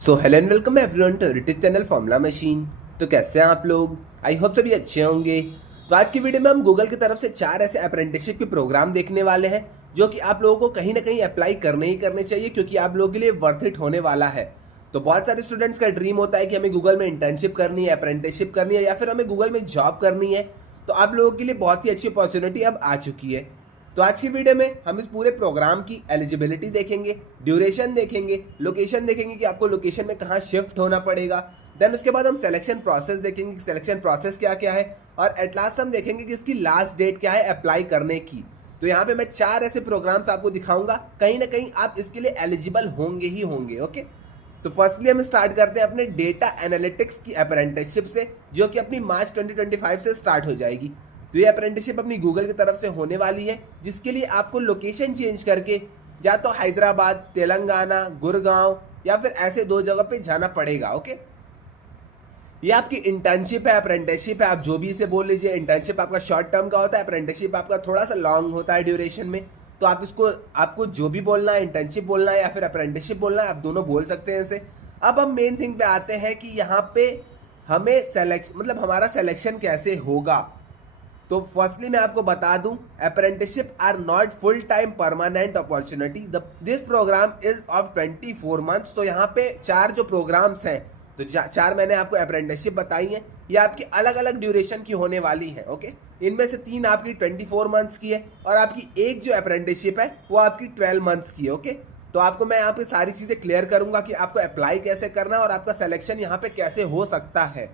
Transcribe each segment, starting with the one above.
So hello and welcome everyone to YouTube channel formula machine. तो कैसे हैं आप लोग? आई होप सभी अच्छे होंगे। तो आज की वीडियो में हम गूगल की तरफ से 4 ऐसे अप्रेंटिसशिप के प्रोग्राम देखने वाले हैं जो कि आप लोगों को कहीं ना कहीं अप्लाई करने ही करने चाहिए, क्योंकि आप लोगों के लिए वर्थ इट होने वाला है। तो बहुत सारे स्टूडेंट्स का ड्रीम होता है कि हमें गूगल में इंटर्नशिप करनी है, अप्रेंटिसशिप करनी है, या फिर हमें गूगल में जॉब करनी है। तो आप लोगों के लिए बहुत ही अच्छी अपॉर्चुनिटी अब आ चुकी है। तो आज की वीडियो में हम इस पूरे प्रोग्राम की एलिजिबिलिटी देखेंगे, ड्यूरेशन देखेंगे, लोकेशन देखेंगे कि आपको लोकेशन में कहाँ शिफ्ट होना पड़ेगा। देन उसके बाद हम सिलेक्शन प्रोसेस देखेंगे कि सिलेक्शन प्रोसेस क्या क्या है, और एट लास्ट हम देखेंगे कि इसकी लास्ट डेट क्या है अप्लाई करने की। तो यहाँ पे मैं 4 ऐसे प्रोग्राम्स आपको दिखाऊंगा, कहीं ना कहीं आप इसके लिए एलिजिबल होंगे ही होंगे। ओके, तो फर्स्टली हम स्टार्ट करते हैं अपने डेटा एनालिटिक्स की अप्रेंटिसशिप से, जो कि अपनी मार्च 2025 से स्टार्ट हो जाएगी। तो ये अप्रेंटिसशिप अपनी गूगल की तरफ से होने वाली है, जिसके लिए आपको लोकेशन चेंज करके या तो हैदराबाद, तेलंगाना, गुड़गांव या फिर ऐसे 2 जगह पे जाना पड़ेगा। ओके, ये आपकी इंटर्नशिप है, अप्रेंटिसशिप है, आप जो भी इसे बोल लीजिए। इंटर्नशिप आपका शॉर्ट टर्म का होता है, अप्रेंटिसशिप आपका थोड़ा सा लॉन्ग होता है ड्यूरेशन में। तो आप इसको, आपको जो भी बोलना है, इंटर्नशिप बोलना है या फिर अप्रेंटिसशिप बोलना है, आप दोनों बोल सकते हैं इसे। अब हम मेन थिंग पे आते हैं कि यहाँ पे हमें सेलेक्शन, मतलब हमारा सिलेक्शन कैसे होगा। तो फर्स्टली मैं आपको बता दूं, apprenticeship are not full time permanent opportunity. This program is of 24 months. तो यहाँ पे 4 जो प्रोग्राम्स हैं, तो 4 मैंने आपको अप्रेंटिसशिप बताई हैं, ये आपकी अलग अलग ड्यूरेशन की होने वाली है। ओके, इनमें से 3 आपकी 24 मंथ्स की है, और आपकी एक जो अप्रेंटिसशिप है वो आपकी 12 मंथ्स की है। ओके, तो आपको मैं यहाँ पे सारी चीज़ें क्लियर करूंगा कि आपको अप्लाई कैसे करना है और आपका सिलेक्शन यहाँ पे कैसे हो सकता है।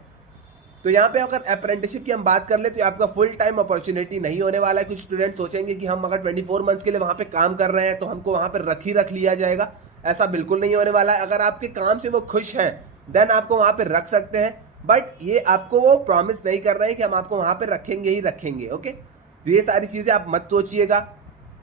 तो यहाँ पे अगर अप्रेंटिसशिप की हम बात कर ले तो आपका फुल टाइम अपॉर्चुनिटी नहीं होने वाला है। कुछ स्टूडेंट सोचेंगे कि हम अगर 24 मंथ्स के लिए वहाँ पे काम कर रहे हैं तो हमको वहाँ पे रख लिया जाएगा। ऐसा बिल्कुल नहीं होने वाला है। अगर आपके काम से वो खुश हैं देन आपको वहाँ पे रख सकते हैं, बट ये आपको वो प्रॉमिस नहीं कर रहे हैं कि हम आपको वहाँ पे रखेंगे ही रखेंगे। ओके, तो ये सारी चीज़ें आप मत सोचिएगा।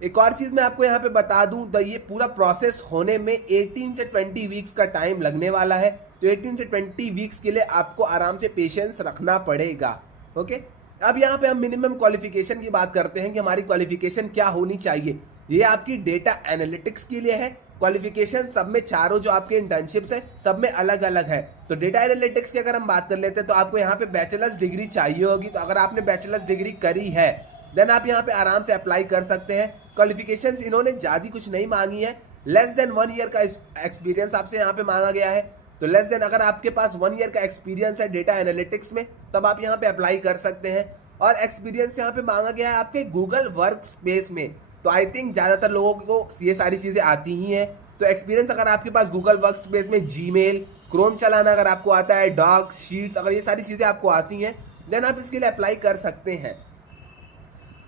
एक और चीज़ मैं आपको यहाँ पे बता दूं, ये पूरा प्रोसेस होने में 18 से 20 वीक्स का टाइम लगने वाला है। तो 18 से 20 वीक्स के लिए आपको आराम से पेशेंस रखना पड़ेगा। ओके, अब यहाँ पे हम मिनिमम क्वालिफिकेशन की बात करते हैं कि हमारी क्वालिफिकेशन क्या होनी चाहिए। ये आपकी डेटा एनालिटिक्स के लिए है। क्वालिफिकेशन सब में, चारों जो आपके इंटर्नशिप्स हैं सब में अलग अलग है। तो डेटा एनालिटिक्स की अगर हम बात कर लेते हैं तो आपको यहाँ पे बैचलर्स डिग्री चाहिए होगी। तो अगर आपने बैचलर्स डिग्री करी है देन आप यहाँ पे आराम से अप्लाई कर सकते हैं। क्वालिफिकेशंस इन्होंने ज़्यादा कुछ नहीं मांगी है, लेस देन 1 ईयर का एक्सपीरियंस आपसे यहाँ पे मांगा गया है। तो लेस देन, अगर आपके पास 1 ईयर का एक्सपीरियंस है डेटा एनालिटिक्स में, तब आप यहाँ पे अप्लाई कर सकते हैं। और एक्सपीरियंस यहाँ पे मांगा गया है आपके गूगल वर्क स्पेस में। तो आई थिंक ज़्यादातर लोगों को ये सारी चीज़ें आती ही हैं। तो एक्सपीरियंस अगर आपके पास गूगल वर्क स्पेस में, जीमेल, क्रोम चलाना अगर आपको आता है, डॉक्स, शीट्स, अगर ये सारी चीज़ें आपको आती हैं देन आप इसके लिए अप्लाई कर सकते हैं।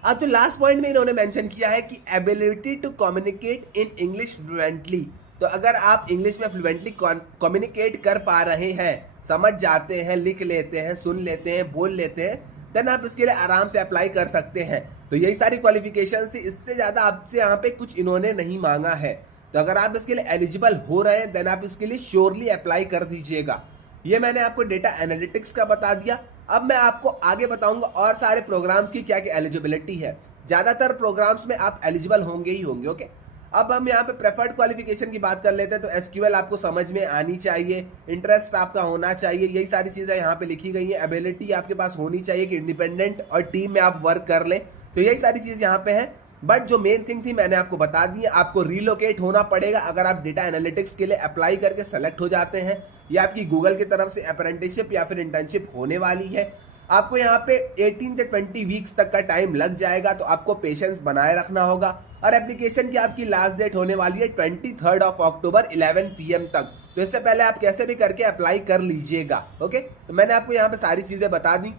अब जो लास्ट पॉइंट में इन्होंने मेंशन किया है कि ability to communicate in English fluently. तो अगर आप इंग्लिश में फ्लुएंटली कम्युनिकेट कर पा रहे हैं, समझ जाते हैं, लिख लेते हैं, सुन लेते हैं, बोल लेते हैं, देन आप इसके लिए आराम से अप्लाई कर सकते हैं। तो यही सारी क्वालिफिकेशन थी, इससे ज़्यादा आपसे यहाँ पे कुछ इन्होंने नहीं मांगा है। तो अगर आप इसके लिए एलिजिबल हो रहे हैं देन आप इसके लिए श्योरली अप्लाई कर दीजिएगा। ये मैंने आपको डेटा एनालिटिक्स का बता दिया। अब मैं आपको आगे बताऊंगा और सारे प्रोग्राम्स की क्या क्या एलिजिबिलिटी है। ज़्यादातर प्रोग्राम्स में आप एलिजिबल होंगे ही होंगे। ओके, अब हम यहाँ पे प्रेफर्ड क्वालिफिकेशन की बात कर लेते हैं। तो एसक्यूएल आपको समझ में आनी चाहिए, इंटरेस्ट आपका होना चाहिए, यही सारी चीज़ें यहाँ पे लिखी गई हैं। एबिलिटी आपके पास होनी चाहिए कि इंडिपेंडेंट और टीम में आप वर्क कर लें। तो यही सारी चीज़ यहाँ पे है। बट जो मेन थिंग थी मैंने आपको बता दी है, आपको रिलोकेट होना पड़ेगा अगर आप डेटा एनालिटिक्स के लिए अप्लाई करके सेलेक्ट हो जाते हैं। ये आपकी गूगल की तरफ से अप्रेंटिसशिप या फिर इंटर्नशिप होने वाली है। आपको यहाँ पे 18 से 20 वीक्स तक का टाइम लग जाएगा, तो आपको पेशेंस बनाए रखना होगा। और एप्लीकेशन की आपकी लास्ट डेट होने वाली है 23 अक्टूबर 11 PM तक। तो इससे पहले आप कैसे भी करके अप्लाई कर लीजिएगा। ओके, तो मैंने आपको यहाँ पे सारी चीज़ें बता दी।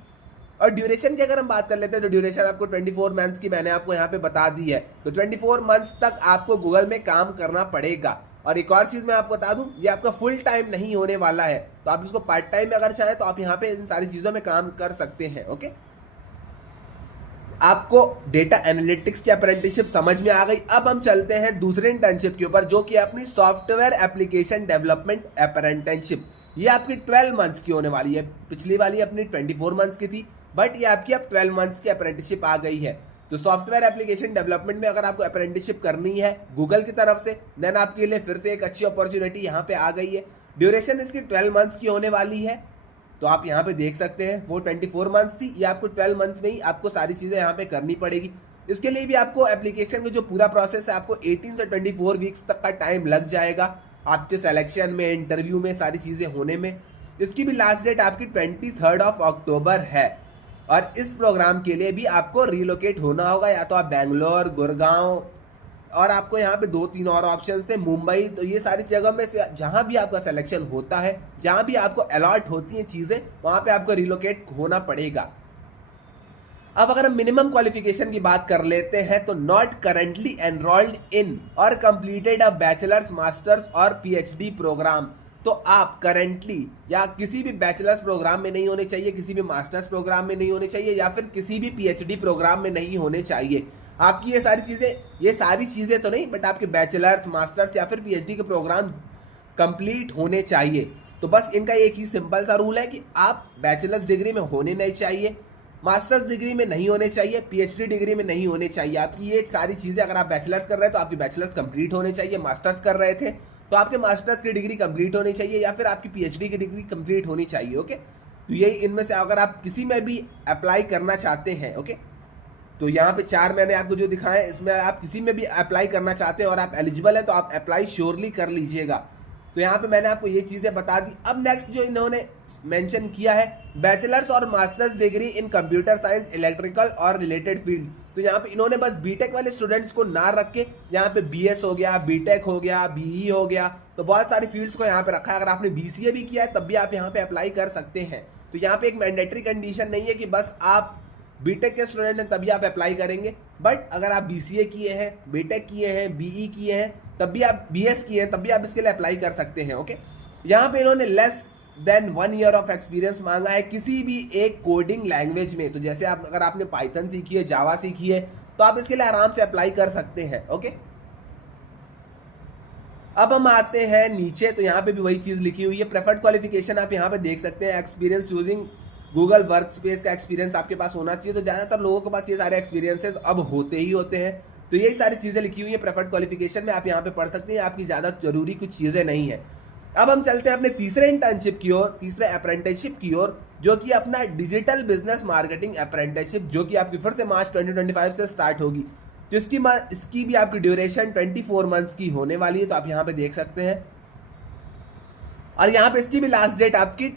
और ड्यूरेशन की अगर हम बात कर लेते हैं तो ड्यूरेशन आपको 24 मंथ्स की मैंने आपको यहाँ पे बता दी है। तो 24 मंथ्स तक आपको गूगल में काम करना पड़ेगा। और एक और चीज़ मैं आपको बता दूं, ये आपका फुल टाइम नहीं होने वाला है। तो आप इसको पार्ट टाइम में अगर चाहें तो आप यहाँ पे इन सारी चीज़ों में काम कर सकते हैं। ओके, आपको डेटा एनालिटिक्स की अप्रेंटिसशिप समझ में आ गई। अब हम चलते हैं दूसरे इंटर्नशिप के ऊपर, जो कि अपनी सॉफ्टवेयर एप्लीकेशन डेवलपमेंट अप्रेंटिसशिप। ये आपकी 12 मंथ्स की होने वाली है। पिछली वाली अपनी 24 मंथ्स की थी, बट ये आपकी अब 12 मंथ्स की अप्रेंटिसशिप आ गई है। तो सॉफ्टवेयर एप्लीकेशन डेवलपमेंट में अगर आपको अप्रेंटिसशिप करनी है गूगल की तरफ से, देन आपके लिए फिर से एक अच्छी अपॉर्चुनिटी यहाँ पे आ गई है। ड्यूरेशन इसकी 12 मंथ्स की होने वाली है। तो आप यहाँ पे देख सकते हैं वो 24 मंथ्स थी, ये आपको 12 मंथ में ही आपको सारी चीज़ें यहाँ पे करनी पड़ेगी। इसके लिए भी आपको एप्लीकेशन का जो पूरा प्रोसेस है आपको 18 से 24 वीक्स तक का टाइम लग जाएगा आपके सिलेक्शन में, इंटरव्यू में, सारी चीज़ें होने में। इसकी भी लास्ट डेट आपकी 23 अक्टूबर है। और इस प्रोग्राम के लिए भी आपको रिलोकेट होना होगा, या तो आप बेंगलोर, गुड़गांव, और आपको यहाँ पे 2-3 और ऑप्शंस थे, मुंबई। तो ये सारी जगह में से जहाँ भी आपका सिलेक्शन होता है, जहाँ भी आपको अलॉट होती हैं चीज़ें, वहाँ पे आपको रिलोकेट होना पड़ेगा। अब अगर हम मिनिमम क्वालिफिकेशन की बात कर लेते हैं तो नॉट करंटली एनरोल्ड इन और कंप्लीटेड अ बैचलर्स, मास्टर्स और पीएचडी प्रोग्राम। तो आप करंटली या किसी भी बैचलर्स प्रोग्राम में नहीं होने चाहिए, किसी भी मास्टर्स प्रोग्राम में नहीं होने चाहिए, या फिर किसी भी पीएचडी प्रोग्राम में नहीं होने चाहिए। आपकी ये सारी चीज़ें तो नहीं, बट आपके बैचलर्स, मास्टर्स या फिर पीएचडी के प्रोग्राम कंप्लीट होने चाहिए। तो बस इनका एक ही सिंपल सा रूल है कि आप बैचलर्स डिग्री में होने नहीं चाहिए, मास्टर्स डिग्री में नहीं होने चाहिए, पीएचडी डिग्री में नहीं होने चाहिए। आपकी ये सारी चीज़ें, अगर आप बैचलर्स कर रहे हैं तो आपकी बैचलर्स कंप्लीट होने चाहिए, मास्टर्स कर रहे थे तो आपके मास्टर्स की डिग्री कंप्लीट होनी चाहिए, या फिर आपकी पीएचडी की डिग्री कंप्लीट होनी चाहिए। ओके, तो यही इनमें से अगर आप किसी में भी अप्लाई करना चाहते हैं, ओके, तो यहाँ पे 4 मैंने आपको जो दिखाए, इसमें आप किसी में भी अप्लाई करना चाहते हैं और आप एलिजिबल है तो आप अप्लाई श्योरली कर लीजिएगा। तो यहाँ पे मैंने आपको ये चीज़ें बता दी। अब नेक्स्ट जो इन्होंने मेंशन किया है, बैचलर्स और masters degree in computer science, electrical और रिलेटेड फील्ड। तो यहाँ पे इन्होंने बस बीटेक वाले स्टूडेंट्स को ना रख के यहाँ पे बीएस हो गया, बीटेक हो गया, बीई हो गया, तो बहुत सारी फील्ड्स को यहाँ पे रखा है। अगर आपने बीसीए भी किया है तब भी आप यहाँ पे अप्लाई कर सकते हैं। तो यहाँ पे एक मैंडेटरी कंडीशन नहीं है कि बस आप बीटेक के स्टूडेंट हैं तभी आप अप्लाई करेंगे, बट अगर आप बीसीए किए हैं, बीटेक किए हैं, बीई किए हैं, तब भी आप बीएस किए हैं तब भी आप इसके लिए अप्लाई कर सकते हैं। ओके, यहाँ पे इन्होंने less than 1 year of experience मांगा है किसी भी एक कोडिंग लैंग्वेज में। तो जैसे आप अगर आपने पाइथन सीखी है, जावा सीखी है, तो आप इसके लिए आराम से अप्लाई कर सकते हैं। ओके, अब हम आते हैं नीचे, तो यहाँ पे भी वही चीज़ लिखी हुई है। प्रेफर्ड क्वालिफिकेशन आप यहाँ पे देख सकते हैं, एक्सपीरियंस यूजिंग गूगल वर्कस्पेस का एक्सपीरियंस आपके पास होना चाहिए। तो ज़्यादातर लोगों के पास ये सारे एक्सपीरियंसेस अब होते ही होते हैं। तो यही सारी चीज़ें लिखी हुई है प्रेफर्ड क्वालिफिकेशन में, आप यहाँ पे पढ़ सकते हैं। आपकी ज़्यादा जरूरी कुछ चीज़ें नहीं है। अब हम चलते हैं अपने तीसरे इंटर्नशिप की ओर, तीसरे अप्रेंटिसशिप की ओर, जो कि अपना डिजिटल बिजनेस मार्केटिंग अप्रेंटिसशिप, जो कि आपकी फिर से मार्च 2025 से स्टार्ट होगी। तो इसकी भी आपकी ड्यूरेशन 24 मंथ्स की होने वाली है। तो आप यहाँ पे देख सकते हैं, और यहाँ पे इसकी भी लास्ट डेट आपकी,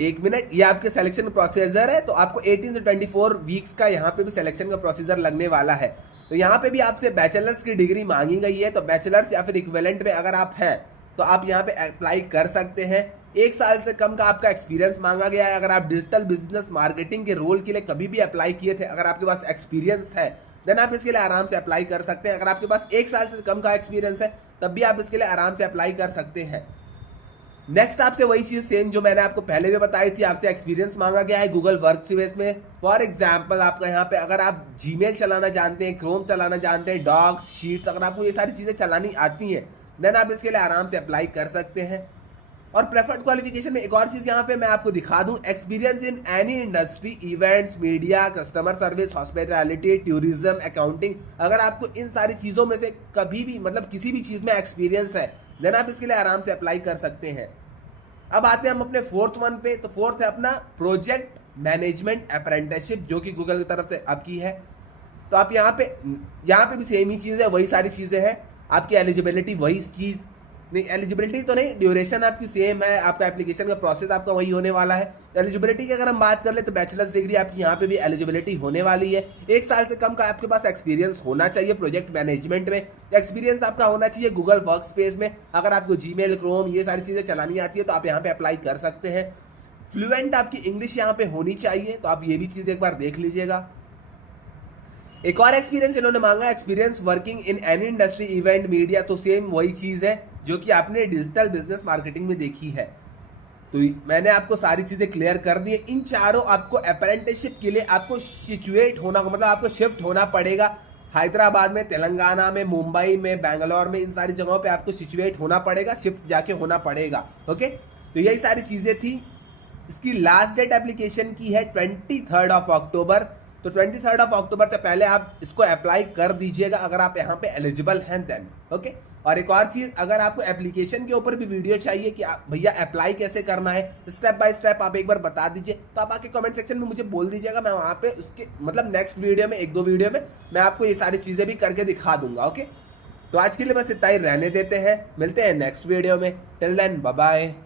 एक मिनट, ये आपके सिलेक्शन प्रोसीजर है। तो आपको 18 से 24 वीक्स का यहाँ पे भी सिलेक्शन का प्रोसीजर लगने वाला है। तो यहाँ पे भी आपसे बैचलर्स की डिग्री मांगी गई है। तो बैचलर्स या फिर इक्विवेलेंट में अगर आप हैं तो आप यहाँ पे अप्लाई कर सकते हैं। 1 साल से कम का आपका एक्सपीरियंस मांगा गया है। अगर आप डिजिटल बिजनेस मार्केटिंग के रोल के लिए कभी भी अप्लाई किए थे, अगर आपके पास एक्सपीरियंस है, देन आप इसके लिए आराम से अप्लाई कर सकते हैं। अगर आपके पास 1 साल से कम का एक्सपीरियंस है, तब भी आप इसके लिए आराम से अप्लाई कर सकते हैं। नेक्स्ट आपसे वही चीज़ सेम जो मैंने आपको पहले भी बताई थी, आपसे एक्सपीरियंस मांगा गया है गूगल वर्कस्पेस में। फॉर एग्जांपल आपका यहाँ पे अगर आप जीमेल चलाना जानते हैं, क्रोम चलाना जानते हैं, डॉक्स, शीट्स, अगर आपको ये सारी चीज़ें चलानी आती हैं, देन आप इसके लिए आराम से अप्लाई कर सकते हैं। और प्रेफर्ड क्वालिफिकेशन में एक और चीज़ यहाँ पे मैं आपको दिखा दूँ, experience in any industry, events, media, customer service, hospitality, tourism, accounting. अगर आपको इन सारी चीज़ों में से कभी भी, मतलब किसी भी चीज़ में एक्सपीरियंस है, देन आप इसके लिए आराम से अप्लाई कर सकते हैं। अब आते हैं हम अपने 4th वन पे। तो 4th है अपना प्रोजेक्ट मैनेजमेंट अप्रेंटिसशिप, जो कि गूगल की तरफ से आपकी है। तो आप यहाँ पे भी सेम ही चीज़ है, वही सारी चीज़ें हैं। आपकी एलिजिबिलिटी वही चीज़ नहीं, एलिजिबिलिटी तो नहीं, ड्यूरेशन आपकी सेम है, आपका एप्लीकेशन का प्रोसेस आपका वही होने वाला है। एलिजिबिलिटी की अगर हम बात कर ले तो बैचलर्स डिग्री आपकी यहाँ पे भी एलिजिबिलिटी होने वाली है। 1 साल से कम का आपके पास एक्सपीरियंस होना चाहिए प्रोजेक्ट मैनेजमेंट में। एक्सपीरियंस आपका होना चाहिए गूगल वर्कस्पेस में। अगर आपको जीमेल, क्रोम, ये सारी चीज़ें चलानी आती है तो आप यहाँ पे अप्लाई कर सकते हैं। फ्लुएंट आपकी इंग्लिश यहाँ पे होनी चाहिए, तो आप ये भी चीज़ एक बार देख लीजिएगा। एक और एक्सपीरियंस इन्होंने मांगा, experience working in any industry, event, media. तो सेम वही चीज़ है जो कि आपने डिजिटल बिजनेस मार्केटिंग में देखी है। तो मैंने आपको सारी चीज़ें क्लियर कर दी है। इन चारों आपको अप्रेंटिसशिप के लिए आपको सिचुएट होना, मतलब आपको शिफ्ट होना पड़ेगा। हैदराबाद में, तेलंगाना में, मुंबई में, बेंगलोर में, इन सारी जगहों पे आपको सिचुएट होना पड़ेगा, शिफ्ट जाके होना पड़ेगा। ओके, तो यही सारी चीज़ें थी। इसकी लास्ट डेट एप्लीकेशन की है 23 अक्टूबर। तो 23 अक्टूबर से पहले आप इसको अप्लाई कर दीजिएगा अगर आप यहाँ पे एलिजिबल हैं देन। ओके, और एक और चीज़, अगर आपको एप्लीकेशन के ऊपर भी वीडियो चाहिए कि भैया अप्लाई कैसे करना है स्टेप बाय स्टेप, आप एक बार बता दीजिए, तो आप आके कमेंट सेक्शन में मुझे बोल दीजिएगा। मैं वहाँ पे उसके मतलब नेक्स्ट वीडियो में, एक दो वीडियो में मैं आपको ये सारी चीज़ें भी करके दिखा दूंगा। ओके, तो आज के लिए बस इतना ही रहने देते हैं, मिलते हैं नेक्स्ट वीडियो में। Till then bye bye.